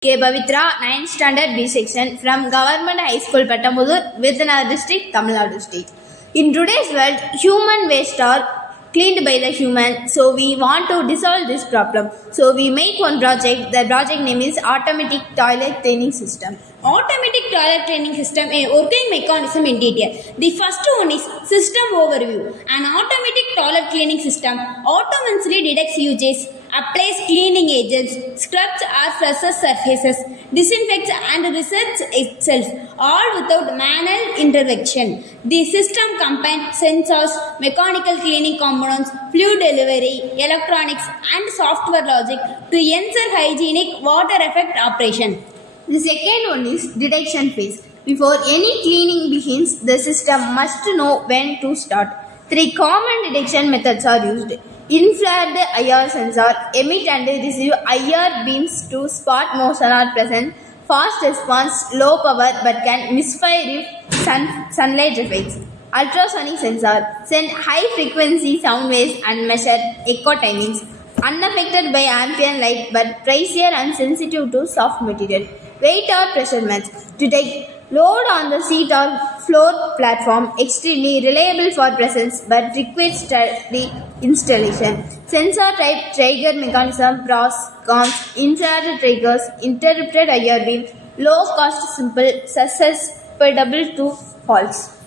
K. Pavithra, 9th Standard B section from Government High School Pattampudur, Virudhunagar district, Tamil Nadu state. In today's world, human waste are cleaned by the human, so we want to resolve this problem. So we make one project. The project name is Automatic Toilet Cleaning System. Automatic toilet cleaning system a working mechanism in detail. The first one is system overview. An automatic toilet cleaning system automatically detects uses, applies cleaning agents, scrubs or flushes surfaces, disinfects and resets itself, all without manual intervention. The system combines sensors, mechanical cleaning components, fluid delivery, electronics and software logic to ensure hygienic water-effect operation. The second one is detection phase. Before any cleaning begins, the system must know when to start. 3 common detection methods are used. Infrared IR sensor emit and receive IR beams to spot motion or presence. Fast response, low power but can misfire if sunlight reflects. Ultrasonic sensor send high frequency sound waves and measure echo timings. Unaffected by ambient light but pricier and sensitive to soft material. Weight or pressure match. Detect load on the seat or floor platform. Extremely reliable for presence but requires steady installation. Sensor type, trigger mechanism, pros, cons, infrared triggers, interrupted IR beam, low cost, simple, susceptible to faults.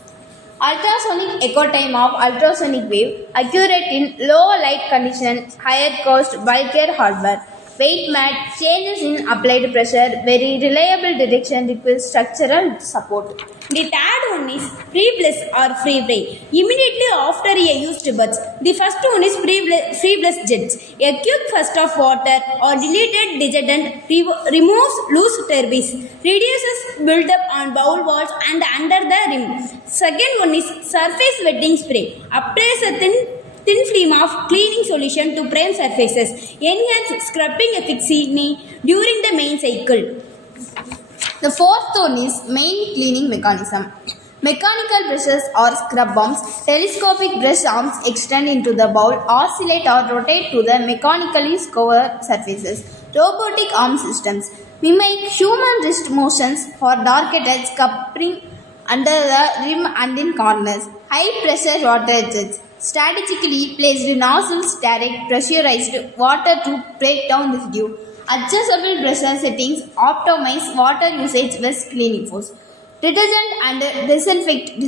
Ultrasonic echo time of ultrasonic wave, accurate in low light conditions, higher cost, bulkier hardware. Weight mat, changes in applied pressure, very reliable detection requires structural support. The third one is pre-bliss or free-spray. Immediately after a used buds, the first one is free-bliss jets. A quick burst of water or diluted detergent removes loose turbines, reduces build-up on bowl walls and under the rim. Second one is surface wetting spray. Applies a thin film of cleaning solution to prime surfaces. Enhance scrubbing efficiency during the main cycle. The fourth one is main cleaning mechanism. Mechanical brushes or scrub bombs, telescopic brush arms extend into the bowl, oscillate or rotate to the mechanically scour surfaces. Robotic arm systems mimic human wrist motions for dark edge cupping under the rim and in corners. High pressure water jets. Strategically placed nozzles direct pressurized water to break down residue. Adjustable pressure settings optimize water usage with cleaning force. Detergent and disinfect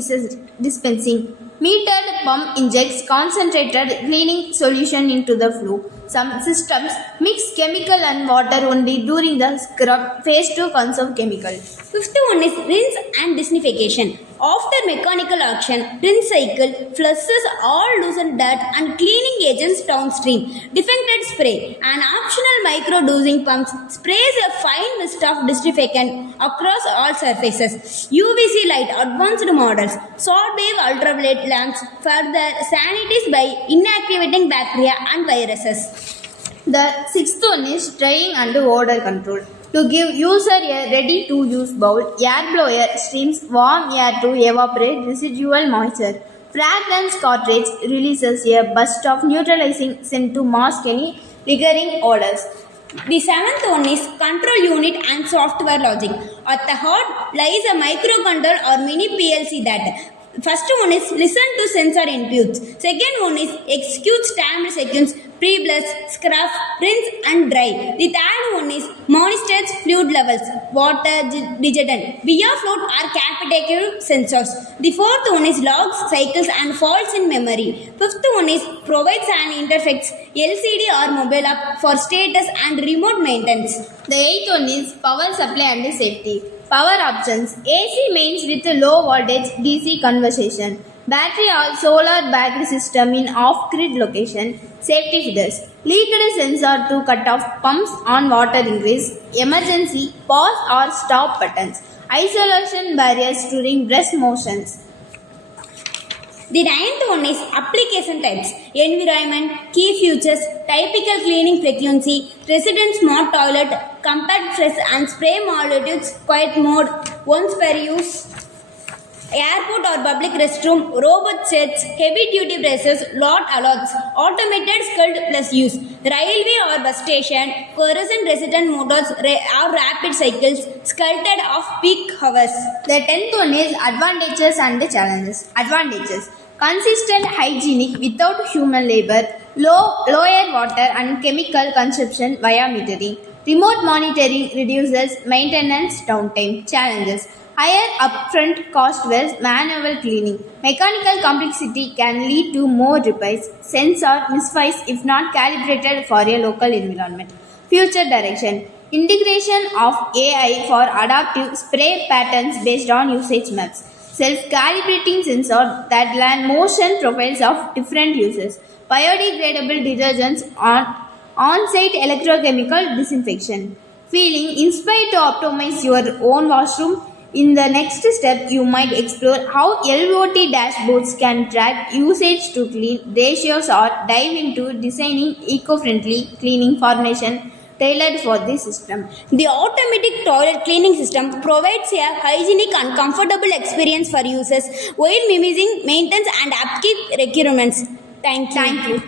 dispensing. Metered pump injects concentrated cleaning solution into the flow. Some systems mix chemical and water only during the scrub phase to conserve chemical. Fifth one is rinse and designification. After mechanical action, rinse cycle flushes all loosened dirt and cleaning agents downstream. Disinfectant spray. An optional micro-dosing pump sprays a fine mist of disinfectant across all surfaces. UVC light advanced models. Short wave ultraviolet lamps further sanitize by inactivating bacteria and viruses. The sixth one is drying and odor control. To give user a ready-to-use bowl, air blower streams warm air to evaporate residual moisture. Fragrance cartridge releases a burst of neutralizing scent to mask any lingering odors. The seventh one is control unit and software logic. At the heart lies a microcontroller or mini PLC that first one is listen to sensor inputs. Second one is execute timed sequence, pre-bliss, scrub, rinse and dry. The third one is monitors fluid levels, water, detergent, via float or capitative sensors. The fourth one is logs, cycles and faults in memory. Fifth one is provides and interface LCD or mobile app for status and remote maintenance. The eighth one is power supply and safety. Power options: AC mains with low voltage DC conversion, battery or solar battery system in off-grid location, safety features, leaked sensor to cut off pumps on water increase, emergency pause or stop buttons, isolation barriers during breast motions. The ninth one is application types, environment, key features, typical cleaning frequency, resident smart toilet, compact fresh and spray molecules, quiet mode, once per use, airport or public restroom, robot sets, heavy duty presses, lot alerts, automated skilled plus use. Railway or bus station, kerosene resident motors or rapid cycles, skirted of peak hours. The 10th one is advantages and the challenges. Advantages: consistent hygienic without human labor, lower water and chemical consumption via metering. Remote monitoring reduces maintenance downtime. Challenges: higher upfront cost with manual cleaning. Mechanical complexity can lead to more repairs. Sensor misfires if not calibrated for a local environment. Future direction: integration of AI for adaptive spray patterns based on usage maps. Self-calibrating sensor that learn motion profiles of different users. Biodegradable detergents on-site electrochemical disinfection. Feeling inspired to optimize your own washroom? In the next step, you might explore how LOT dashboards can track usage to clean ratios or dive into designing eco-friendly cleaning formation tailored for this system. The automatic toilet cleaning system provides a hygienic and comfortable experience for users while minimizing maintenance and upkeep requirements. Thank you.